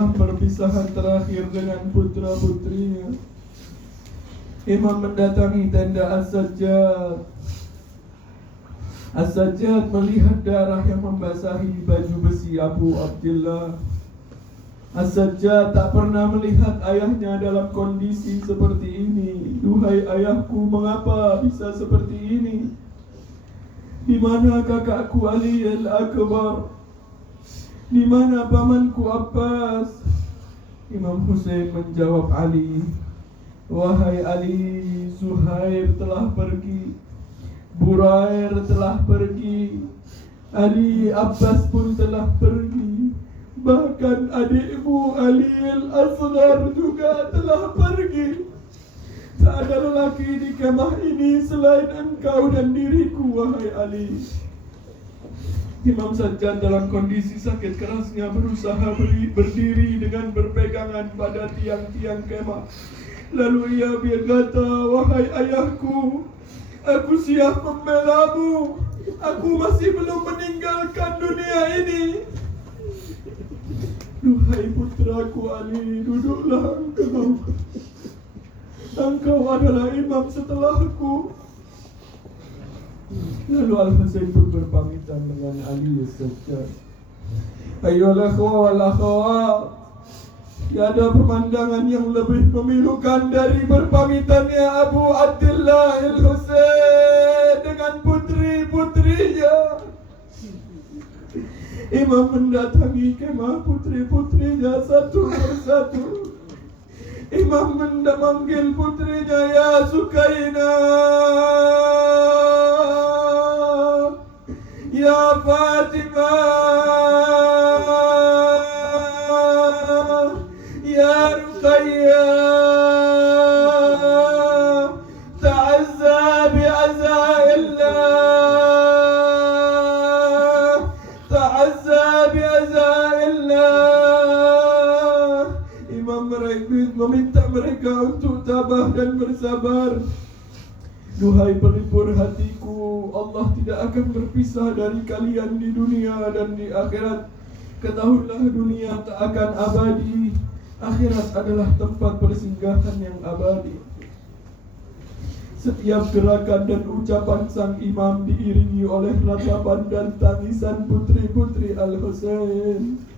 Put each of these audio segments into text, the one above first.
dalam perpisahan terakhir dengan putra-putrinya, Imam mendatangi tenda As-Sajjad. As-Sajjad melihat darah yang membasahi baju besi Abu Abdillah. As-Sajjad tak pernah melihat ayahnya dalam kondisi seperti ini. Duhai ayahku, mengapa bisa seperti ini? Di mana kakakku Ali Al-Akbar? Di mana pamanku Abbas? Imam Hussein menjawab Ali, wahai Ali, Zuhair telah pergi, Burair telah pergi, Ali Abbas pun telah pergi, bahkan adikmu Ali Al-Asghar juga telah pergi. Tak ada lelaki di kemah ini selain engkau dan diriku, wahai Ali. Imam Sajjad dalam kondisi sakit kerasnya berusaha berdiri dengan berpegangan pada tiang-tiang kemah. Lalu ia berkata, wahai ayahku, aku siap membelamu. Aku masih belum meninggalkan dunia ini. Duhai putraku Ali, duduklah engkau. Engkau adalah imam setelahku. Lalu Al-Husain pun berpamitan dengan Ali As-Sajjad. Ayolah akhwa wal akhwat, tiada pemandangan yang lebih memilukan dari berpamitannya Abu Abdillah Al-Husain dengan putri-putrinya. Imam mendatangi kemah putri-putrinya satu persatu. Imam memanggil putrinya, ya Sukaina, ya Fatimah, ya Ruqayyah, ta'azza bi'azaillah, ta'azza bi'azaillah. Imam meminta mereka untuk tabah dan bersabar. Duhai pelipur hatiku, Allah tidak akan berpisah dari kalian di dunia dan di akhirat. Ketahuilah dunia tak akan abadi, akhirat adalah tempat persinggahan yang abadi. Setiap gerakan dan ucapan sang imam diiringi oleh ratapan dan tangisan putri-putri Al-Husain.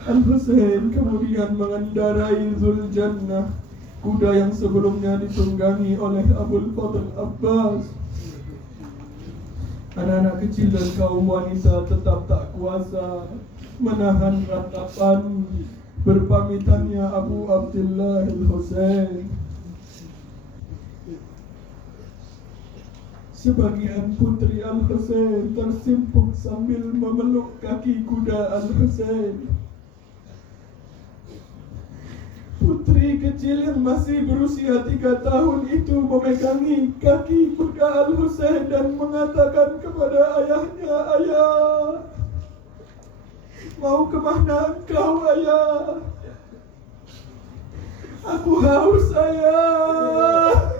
Al-Husain kemudian mengendarai Zuljannah, kuda yang sebelumnya ditunggangi oleh Abul Fadl Abbas. Anak-anak kecil dan kaum wanita tetap tak kuasa menahan ratapan berpamitannya Abu Abdillah Al-Husain. Sebagian putri Al-Husain tersimpuk sambil memeluk kaki kuda Al-Husain. Putri kecil yang masih berusia 3 tahun itu memegangi kaki kuda Al-Husain dan mengatakan kepada ayahnya, ayah, mau kemana engkau ayah? Aku haus ayah.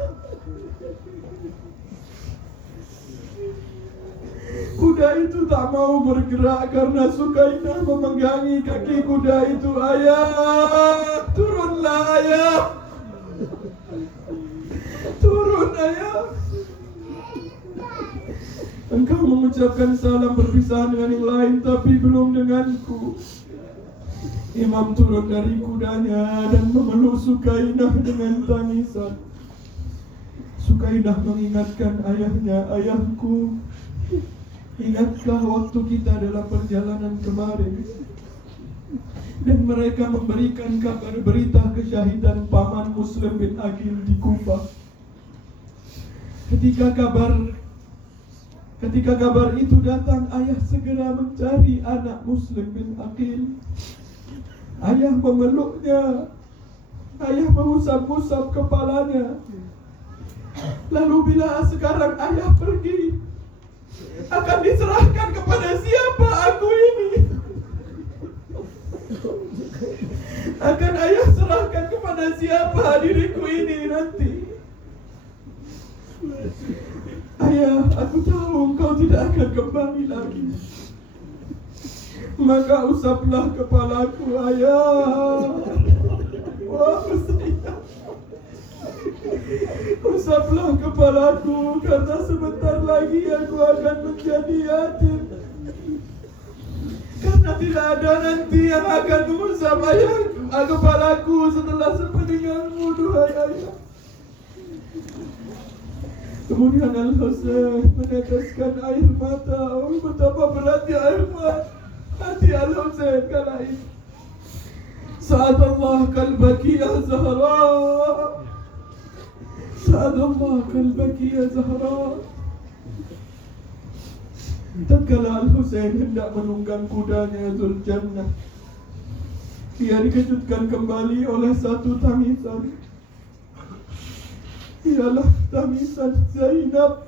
Kuda itu tak mau bergerak karena Sukainah memegangi kaki kuda itu. Ayah, turunlah ayah. Turun ayah. Engkau mengucapkan salam perpisahan dengan yang lain, tapi belum denganku. Imam turun dari kudanya dan memeluk Sukainah dengan tangisan. Sukainah mengingatkan ayahnya, ayahku, ingatkah waktu kita dalam perjalanan kemarin? Dan mereka memberikan kabar berita kesyahidan paman Muslim bin Aqil di Kufah. Ketika kabar itu datang, ayah segera mencari anak Muslim bin Aqil. Ayah memeluknya, ayah mengusap-usap kepalanya. Lalu bila sekarang ayah pergi, akan diserahkan kepada siapa aku ini? Akan ayah serahkan kepada siapa diriku ini nanti? Ayah, aku tahu engkau tidak akan kembali lagi. maka usaplah kepalaku ayah. Wah Zainab, usaplah kepalaku karena sebentar lagi aku akan menjadi yatim. Karena tidak ada nanti yang akan mengusap kepalaku setelah sepeninggalmu, duhai ayah. Kemudian Al-Husain meneteskan air mata. Oh, betapa beratnya air mata hati Al-Husain kala itu. Sa'ad Allah kalbaki ya Zahra, sa'ad Allah kalbaki ya Zahra. Tatkala Al-Husain hendak menunggang kudanya Zuljannah, dia dikejutkan kembali oleh satu tangisan. Ialah tangisan Zainab.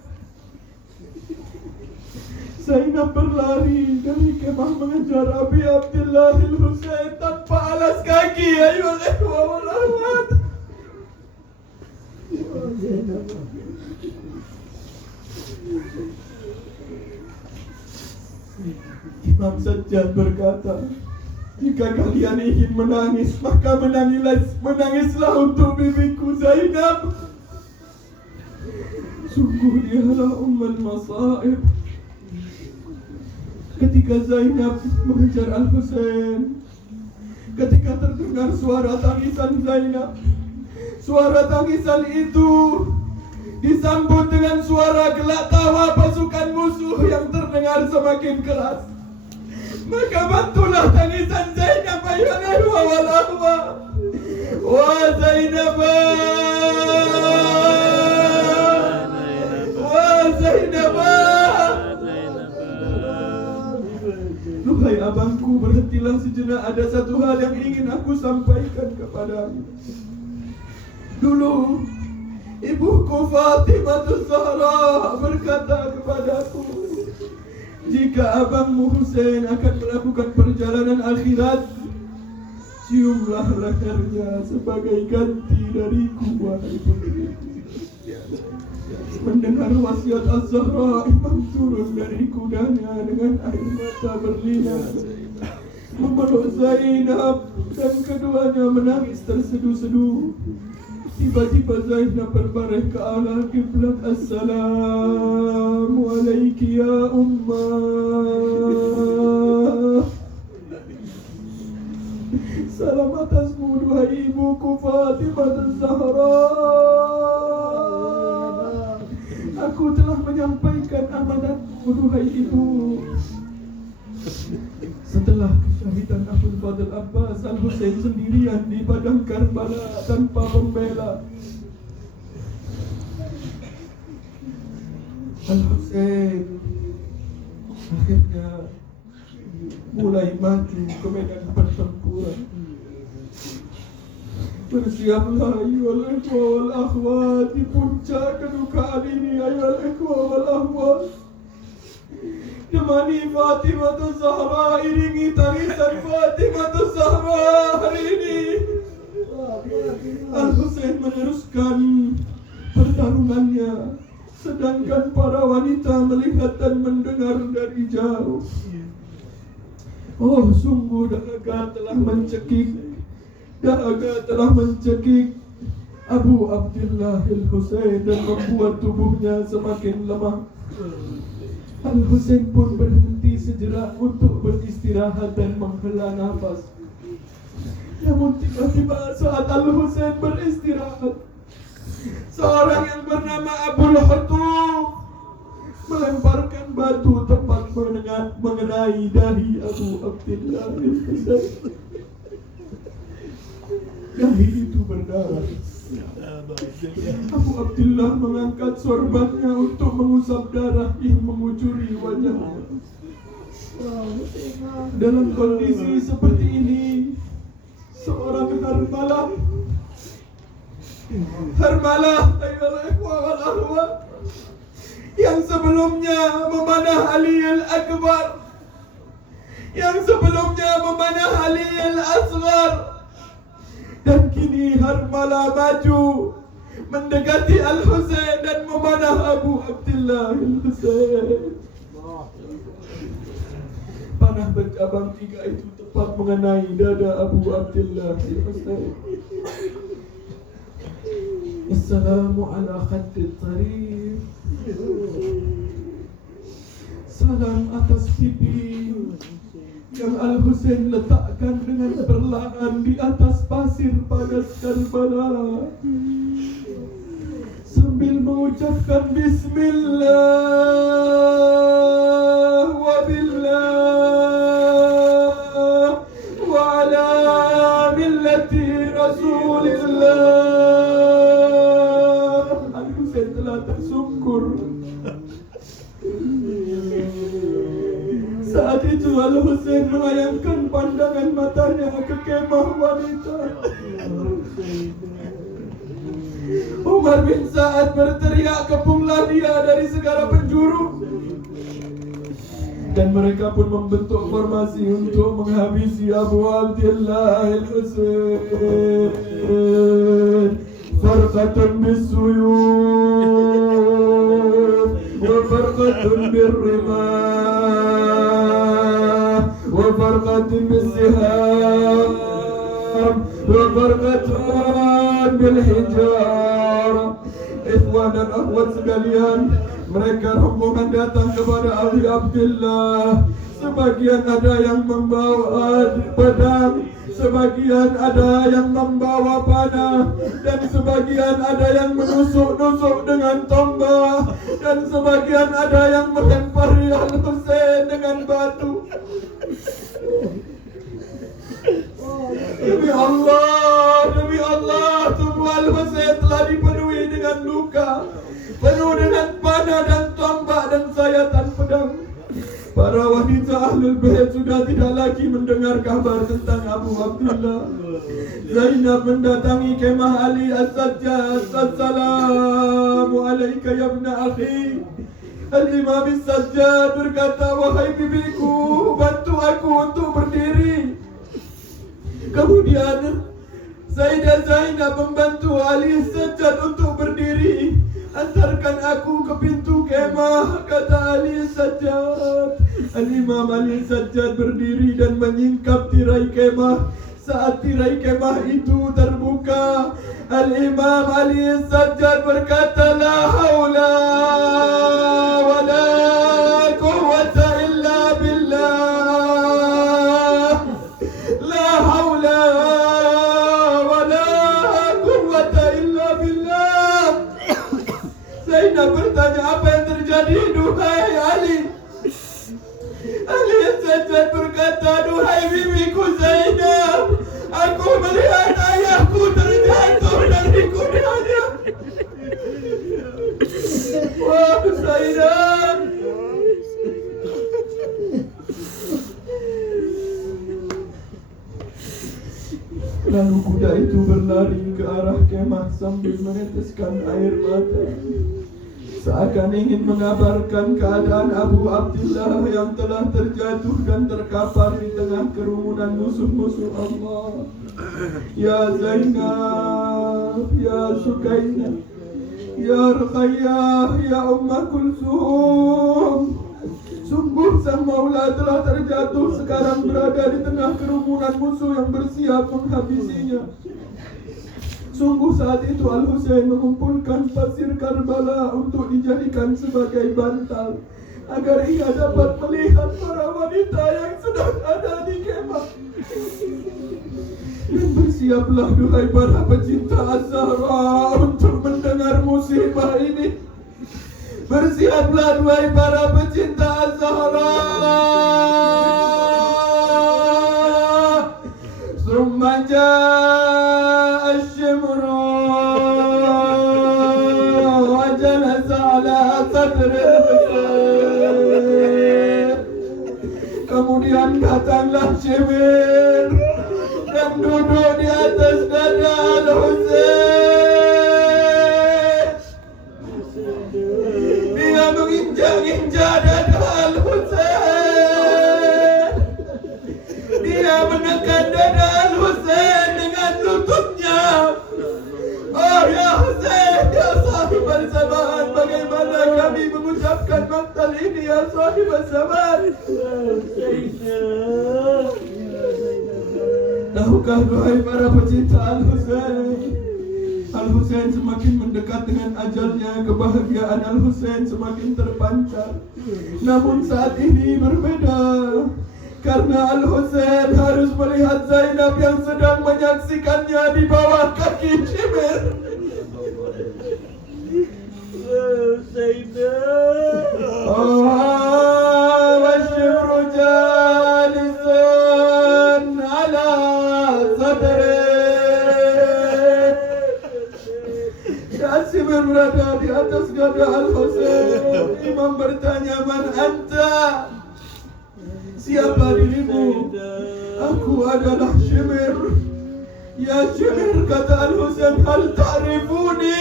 Zainab berlari dari kemah mengejar Abi Abdillah Al-Husain tanpa alas kaki. Ayo ikhwah wal akhwat. Imam Sajjad berkata, jika kalian ingin menangis, maka menangislah untuk bibiku Zainab. Sungguh dialah ummul masaib. Ketika Zainab mengejar Al-Husain, ketika terdengar suara tangisan Zainab, suara tangisan itu disambut dengan suara gelak tawa pasukan musuh yang terdengar semakin keras. Maka bantulah tangisan Zainab ayuhai wal akhwat. Wa Zainab, Zainab, duhai abangku, berhentilah sejenak. Ada satu hal yang ingin aku sampaikan kepadamu. Dulu ibuku Fatimah Zahra berkata kepadaku, jika abangmu Husain akan melakukan perjalanan akhirat, ciumlah lehernya sebagai ganti dariku, wahai putriku. Mendengar wasiat Az-Zahra, Imam turun dari kudanya dengan air mata berlinang, memeluk Zainab, dan keduanya menangis terseduh-seduh. Tiba-tiba Zainab berbaring ke arah kiblat. Assalamu alayki ya ummah. Salam atasmu duhai ibuku Fatimah Zahra. Aku telah menyampaikan amanatmu duhai ibu. Setelah kesyahidan Abul Fadl Abbas, Al-Husain sendirian di padang Karbala tanpa pembela. Al-Husain akhirnya mulai maju ke medan pertempuran. Bersiaplah ayyuhal ikhwah wal akhwat di puncak kedukaan ini, ayyuhal ikhwah wal akhwat. Temani Fatimah Zahra, iringi tarisan Fatimah Zahra hari ini. Al-Husain meneruskan pertarungannya, sedangkan para wanita melihat dan mendengar dari jauh. Oh, sungguh dahaga telah mencekik Abu Abdillah Al-Husain dan membuat tubuhnya semakin lemah. Al-Husain pun berhenti sejenak untuk beristirahat dan menghela nafas. Namun tiba-tiba saat Al-Husain beristirahat, seorang yang bernama Abul Hutub melemparkan batu tepat mengenai dahi Abu Abdillah Al-Husain. Dahi itu berdarah. Abu Abdillah mengangkat sorbannya untuk mengusap darah yang mengucuri wajahnya. Dalam kondisi seperti ini, seorang Harmalah ayyuhal ikhwah wal akhwat, yang sebelumnya memanah Ali Al-Akbar, yang sebelumnya memanah Ali Al-Asghar, dan kini Harmalah maju mendekati Al-Husain dan memanah Abu Abdillah Al-Husain. panah bercabang 3 itu tepat mengenai dada Abu Abdillah Al-Husain. Assalamu ala khaddit tarif. Salam atas pipi yang Al-Husain letakkan dengan perlahan di atas pasir panas Karbala, sambil mengucapkan Bismillah wa billah wa ala millati Rasulillah. Al-Husain telah tersungkur. Saat itu Al-Husain melayangkan pandangan matanya ke kemah wanita. Umar bin Sa'ad berteriak, kepunglah dia dari segala penjuru. Dan mereka pun membentuk formasi untuk menghabisi Abu Abdillah Al-Husain. Farqatun bisuyuf wa farqatun birrimah wa farqatun bisiham wa farqatun bilhijar. Ikhwan dan akhwat sekalian, mereka rombongan datang kepada Abu Abdillah. Sebagian ada yang membawa pedang, sebagian ada yang membawa panah, dan sebagian ada yang menusuk-nusuk dengan tombak, dan sebagian ada yang melempari Al-Husain dengan batu. Demi Allah, tubuh Al-Husain telah dipenuhi dengan luka, penuh dengan panah dan tombak dan sayatan pedang. Para wanita Ahlul Bait sudah tidak lagi mendengar kabar tentang Abu Abdillah. Zainab mendatangi kemah Ali As-Sajjad. Assalamu alayka ya ibna akhi. Al-Imam As-Sajjad berkata, wahai bibiku, bantu aku untuk berdiri. Kemudian Sayyidah Zainab membantu Ali As-Sajjad untuk berdiri. Antarkan aku ke pintu kemah, kata Ali As-Sajjad. Al-Imam Ali As-Sajjad berdiri dan menyingkap tirai kemah. Saat tirai kemah itu terbuka, Al-Imam Ali As-Sajjad berkata, la haula wa la quwwata illa billah. La haula wa la quwwata illa billah. Zainab bertanya, apa yang terjadi, duhai Ali? Ali As-Sajjad berkata, duhai bibiku Zainab, aku melihat ayahku terjatuh dari kudanya. Wah, Zainab. Lalu kuda itu berlari ke arah kemah sambil meneteskan air mata, seakan ingin mengabarkan keadaan Abu Abdillah yang telah terjatuh dan terkapar di tengah kerumunan musuh-musuh Allah. Ya Zainab, ya Sukainah, ya Ruqayyah, ya Ummah Kulsum, sungguh sang Maula telah terjatuh, sekarang berada di tengah kerumunan musuh yang bersiap menghabisinya. Sungguh saat itu Al-Husain mengumpulkan pasir Karbala untuk dijadikan sebagai bantal, agar ia dapat melihat para wanita yang sedang ada di kemah. Dan bersiaplah duhai para pecinta Az-Zahra untuk mendengar musibah ini. Bersiaplah duhai para pecinta Az-Zahra. Summa jaa ash-shimru wa jalasa ala sadri al-Husain. Kemudian datanglah Shimir dan duduk di atas dada Al-Husain. Dia menginjak-injak dada Al-Husain. Dia menekan dada Al-Husain dengan lututnya. Oh ya Husain, ya sahib al-zaman, bagaimana kami mengucapkan maktal ini ya sahib al-zaman? Tahukah duhai para pecinta Al-Husain, Al-Husain semakin mendekat dengan ajalnya, kebahagiaan Al-Husain semakin terpancar. Namun saat ini berbeda, karena Al-Husain harus melihat Zainab yang sedang menyaksikannya di bawah kaki Shimir. Oh, wasyimru jalisun ala sadri. Shimir berada di atas dada Al-Husain. Imam bertanya, "Man anta?" Siapa dirimu? Aku adalah Shimir. Ya Shimir, kata Al-Husain, "Hal ta'rifuni?"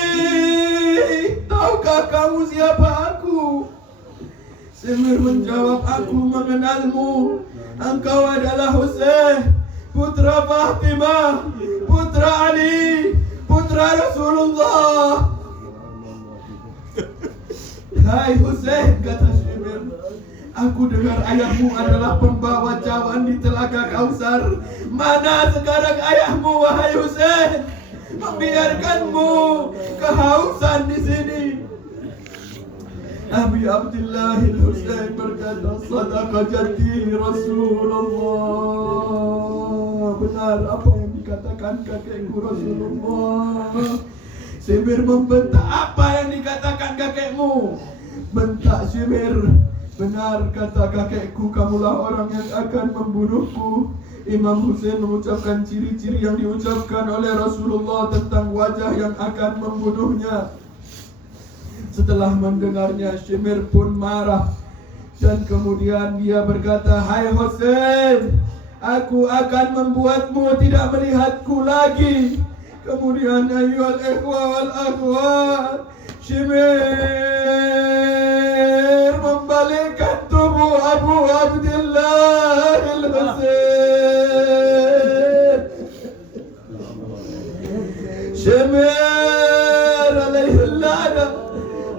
Tahukah kamu siapa aku? Shimir menjawab, "Aku mengenalmu. Engkau adalah Husain, putra Fatimah, putra Ali, putra Rasulullah." "Hai Husain," kata Shimir, "aku dengar ayahmu adalah pembawa cawan di Telaga Kausar. Mana sekarang ayahmu, wahai Husain? Membiarkanmu kehausan di sini." Abi Abdullah Al-Husain berkata, "Sadaqa jaddi Rasulullah." Benar apa yang dikatakan kakekku Rasulullah. Shimir membentak, "Apa yang dikatakan kakekmu?" Bentak Shimir, "Benar kata kakekku, kamulah orang yang akan membunuhku." Imam Husain mengucapkan ciri-ciri yang diucapkan oleh Rasulullah tentang wajah yang akan membunuhnya. Setelah mendengarnya, Shimir pun marah dan kemudian dia berkata, "Hai Husain, aku akan membuatmu tidak melihatku lagi." Kemudian ayyuhal ikhwa wal akhwat, Shimir membalikkan tubuh Abu Abdullah Al-Husain. Shimir alaihi la'nah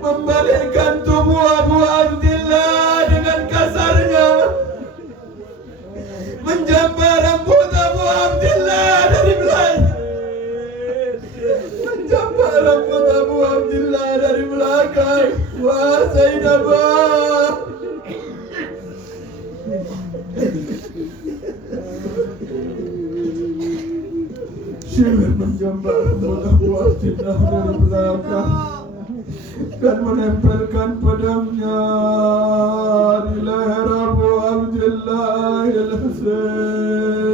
membalikkan tubuh Abu Abdullah dengan kasarnya, menjambar rambut Abu Abdullah dari belakang, menjambar rambut Abu Abdullah dari belakang. Wah Zainab, Shimir menjambar rambut Abu Abdullah dari belakang dan menempelkan pedangnya di leher Abu Abdullah Al-Husain.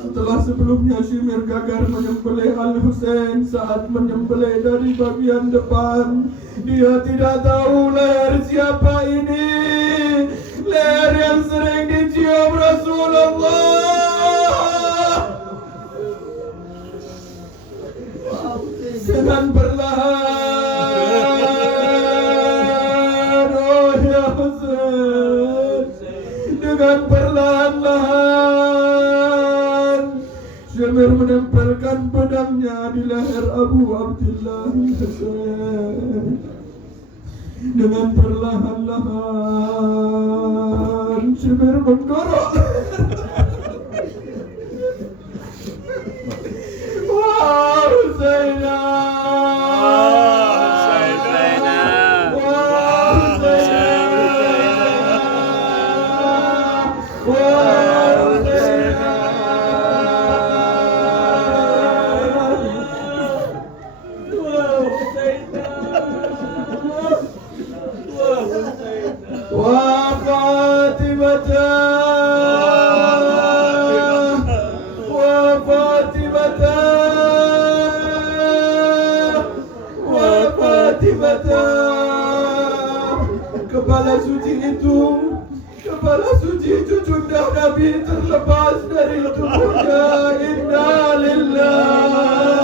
Setelah sebelumnya Shimir gagal menyembelih Al-Husain, saat menyembelih dari bagian depan, dia tidak tahu leher siapa ini, leher yang sering dicium Rasulullah. Dengan perlahan, oh ya Husain, dengan perlahan-lahan Shimir menempelkan pedangnya di leher Abu Abdullah Husain. Dengan perlahan-lahan Shimir mendorong wah Husainah, kepala suci itu sudah Nabi terlepas dari tubuhnya. Inna lillahi,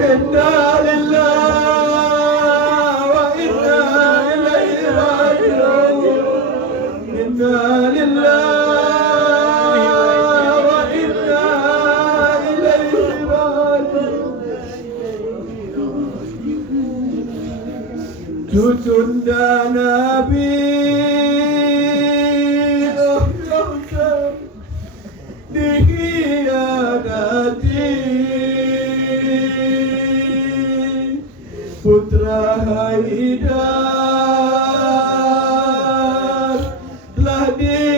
inna lillahi wa inna ilaihi raji'un. Inna lillahi wa inna ilaihi raji'un. Cucunda Nabi Haidar telah dizalimi,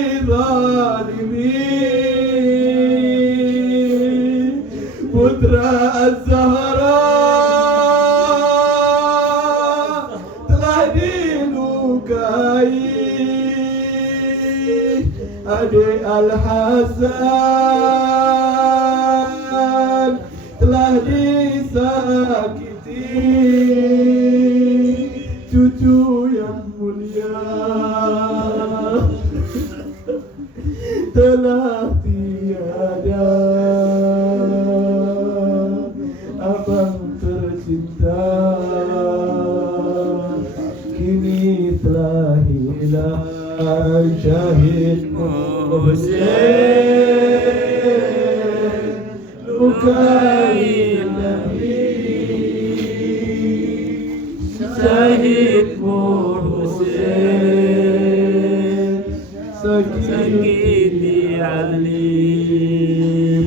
putra Az-Zahra telah dilukai, adik Al-Hasan telah disakiti, cucu yang mulia telah tiada. Abang tercinta kini telah hilang, syahid Hussein lukai Nabi, syahid Hussein sakiti Ali,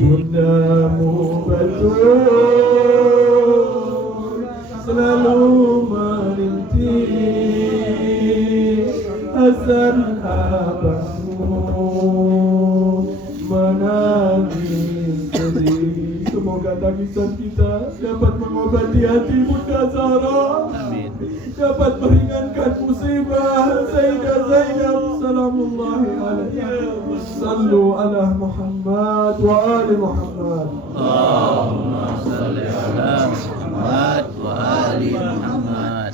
bundamu betul selalu merintih, Hasan abangmu menangis sedih. Semoga tangisan kita dapat mengobati hati Bunda Zahra, dapat meringankan musibah Sayyidah Zainab salamullahi alaiha. Sallu ala Muhammad wa ali Muhammad. Allahumma salli ala Muhammad wa ali Muhammad.